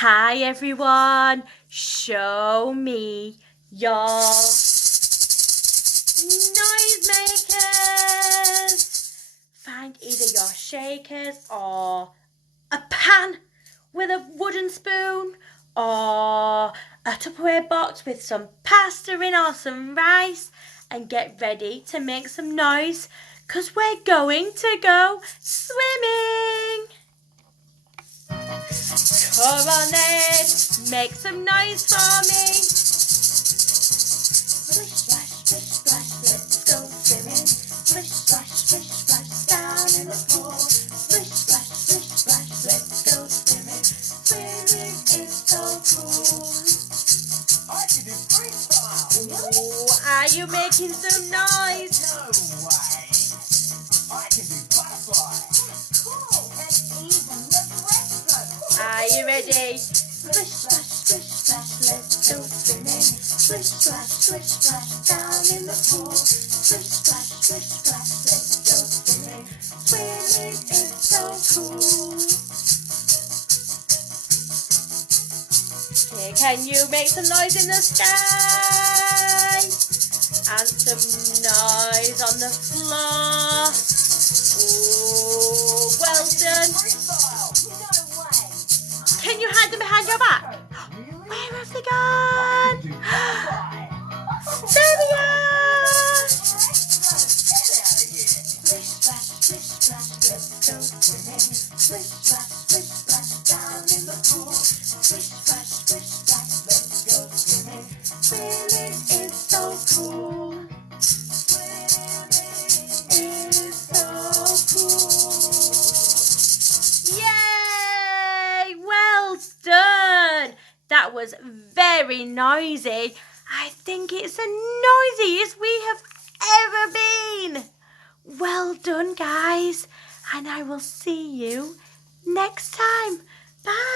Hi everyone, show me your noisemakers. Find either your shakers or a pan with a wooden spoon or a Tupperware box with some pasta in or some rice, and get ready to make some noise because we're going to go swimming. Come on then, make some noise for me. Splish, splash, splish, splash, let's go swimming. Splish, splash, splish, splash, down in the pool. Splish, splash, splish, splash, let's go swimming. Swimming is so cool. I can do freestyle. Ooh, are you making some noise? No way. I can do butterfly. That's cool. And even the breaststroke. Are you ready? Splish, splash, splish, splash, let's go swimming. Splish, splash, splish, splash, down in the pool. Splish, splash, splish, splash, let's go swimming. Swimming is so cool. Here, can you make some noise in the sky? And some noise on the floor. Ooh, well done. Freestyle. No way. Can you hide them behind your back? Really? Where have they gone? Do butterfly. There they are! Get out of here. Splish, splash, splish, splash, let's go swimming. Splish, splash, splish, splash, down in the pool. Splish, splash, splish, splash, let's go swimming. Swimming is so cool. Swimming is so cool. Yay! Well done! That was very noisy. I think it's the noisiest we have ever been. Well done, guys. And I will see you next time. Bye.